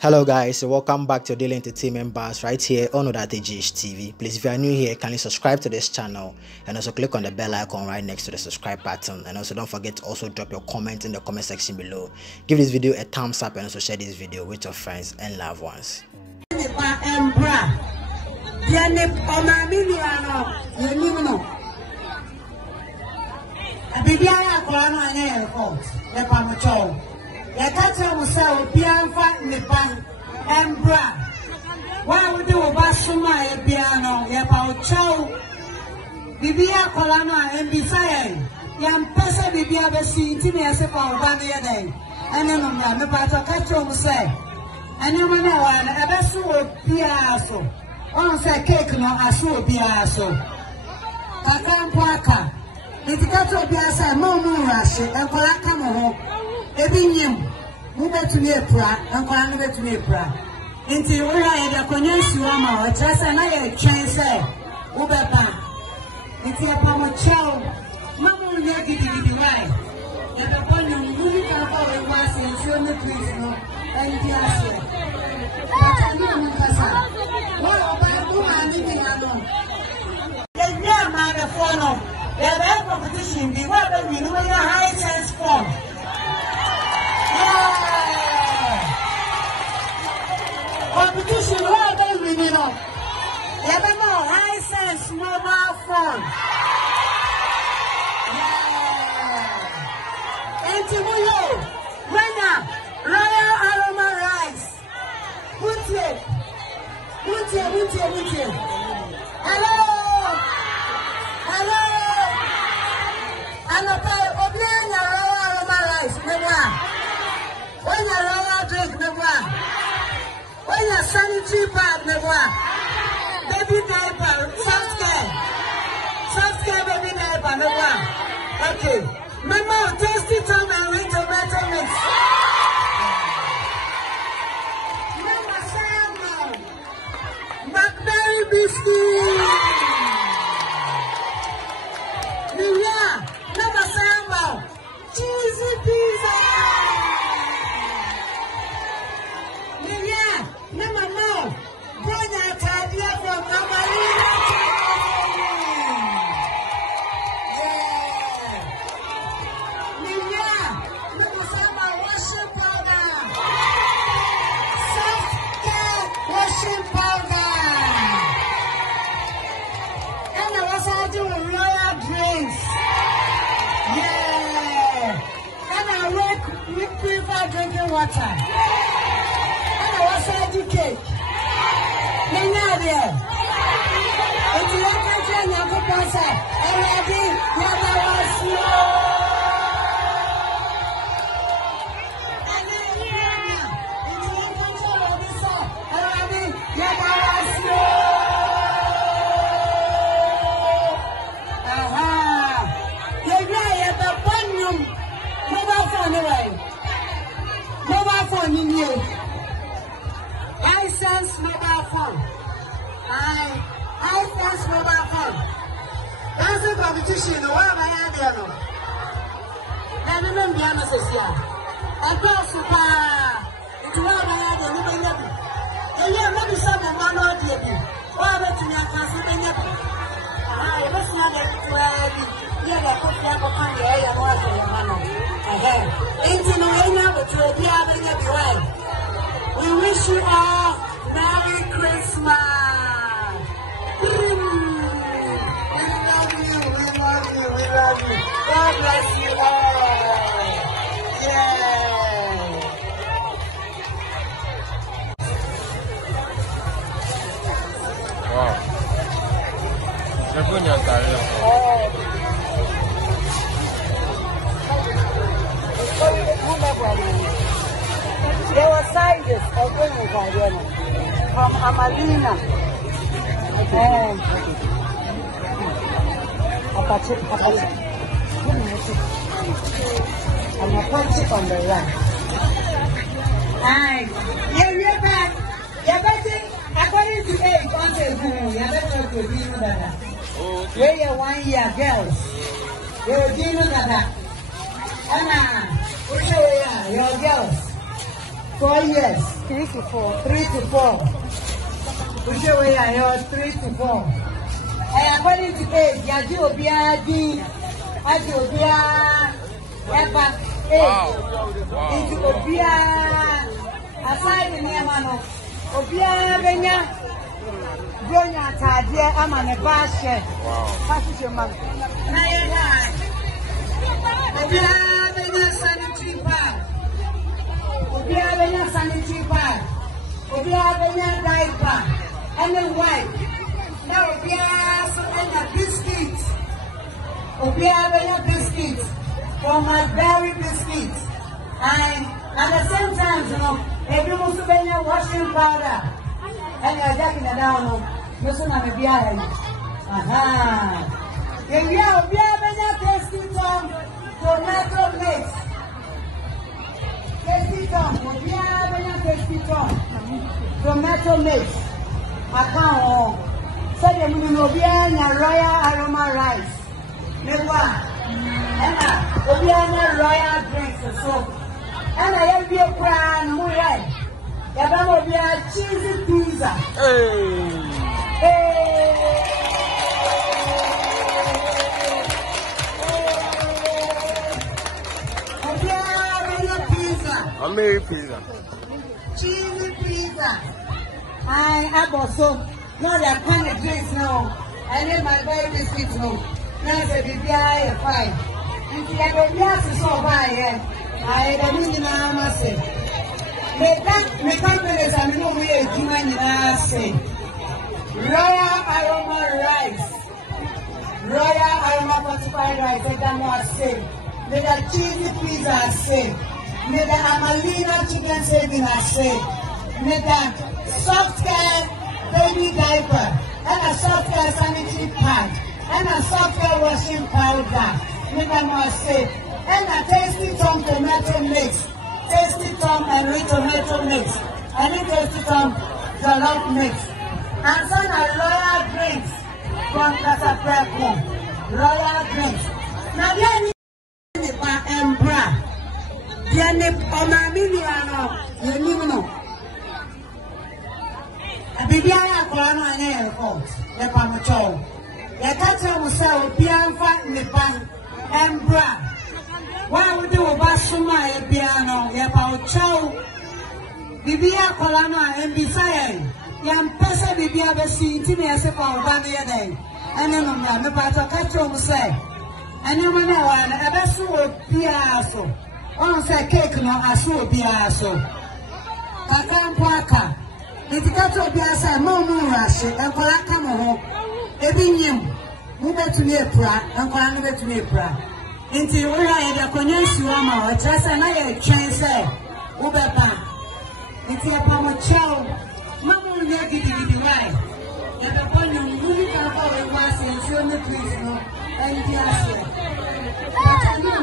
Hello guys, welcome back to Daily Entertainment Bars right here on Odatejish TV. Please, if you are new here, kindly subscribe to this channel and also click on the bell icon right next to the subscribe button. And also don't forget to also drop your comment in the comment section below. Give this video a thumbs up and also share this video with your friends and loved ones. Yakata musa obianfa nipa embra wa wode wo basuma e biano ye pa ochaw bibia kola na embisa ye yam pesa bibia besi ntimi ase pa oba ne ye den ene no me me pa to kacho musa ene mo na wa na ebesu obia so on say cake no aso obia so takampo aka nitikato obia say mo rashe enkola ka mo ho ebinyem mubetumi epra ankwara no betumi epra nti wura ye da konyensu ama o trasa na ye twen se ubeba nti apamo chao mamu nye gidi wai ye da ponyo ngumi ka fa we wase nsuo ne twins no endi ase patani mo kasa wo oba du ani bi ano ye nya ma da fono ye da competition bi wa be wi no ya high sense form. Competition, what are they winning on? You ever know high sense mobile phone? Yeah. And Timuyo, Rena, Royal Aroma Rice. Mutie. Hello. I'm a Obiana Royal Aroma Rice. When you Royal drink, when your sanitary pad, baby diaper, soft care, baby diaper, okay. Mama, tasty Tom and with tomato mix. Mama, salmon, blackberry biscuit. Yeah, Mama, salmon, cheesy pizza. Drinking water. And I was educated. It's your country and your person. Already, iSense mobile phone. iSense mobile phone. That's the competition. What am I doing? Let me know the answer here. I go super. It's what am I doing? You maybe some of my mom did. What about you? I can't see any. Let's not get to yeah, the cook can go find the area. What's your man? Into no area, but you'll be having it right. We wish you all Merry Christmas. We love you. God bless you all. Yeah. Wow. There were sizes of women from Amalina and Apache. I'm Apache on the right. Hi. Yeah, we're back. You're better, according to age, you're better to be with that. We're 1 year girls. You're dealing with that. Anna, which way your girls? 4 years. 3 to 4. 3 to 4. Which way are yours? 3 to 4. According to age, Yajubia D. Ajubia Eba A. Into Obia. Aside in Yamano. Obia Benya. Bronya Tadia Amane Bashe. Pass your mother. Obia Benya sanitary pad. Obia Benya sanitary pad. Obia Benya diaper. And then white. Now Obia Benya biscuits. Obia Benya biscuits. From my berry biscuits. And at the same time, you know, everyone to Benya washing powder. And you're jacking it down. Listen on the beer. Aha. If you have beer, Benya tasty tom, tomato mix. Tasty tom, beer, Benya tasty tom, tomato mix. Account. So the Munobia Royal Aroma Rice. Never. And Obiana Royal Drinks. So, and I have your brand new right. Yabamo be a cheesy pizza. I made pizza. Cheesy pizza. I also not that kind of drinks now. I need my baby biscuits now. Now the BBI fine. If you have a glass to so buy, I don't need to say. Me companies are no way to say Royal Aroma Rice, Royal Aroma Fortified Rice, they don't want to say. Me the cheesy pizza say. Me the Amalina chicken saving say. Me the soft care baby diaper and a soft care sanitary pad and a soft care washing powder. Me the more say and a tasty tom tomato mix. Tasty tom and rich tomato mix. And it tasty tom jollof mix. And some are royal drinks from Casa Preco. Royal drinks. Now there is Embra. There is Omamiliano. You know. A Bibiana Colano and Airport. The Pamacho. The Tata will sell Bianfa in the bank. Embra. Why would you Basuma a piano? Yapa Chow Bibia Colana and Bisaya. Yam Pesa Bibia Bessi, Timmy as a power Bavia Day. And then on the part of Catro say. And you know, a Bessu Piasso. On say cake no Asu Piasso. Takan Paka. The Ticato Piasa, Momu Rash, and Colacamo. Ebinim. Move to Nepra, and Colana to Nepra. Into your eye, the Conyansuama, or Tessa, I train say, Ubeba. Into a Pamacho, Mamma will get it right. Yet upon you, you can follow the mass and show me please, and the answer. But I know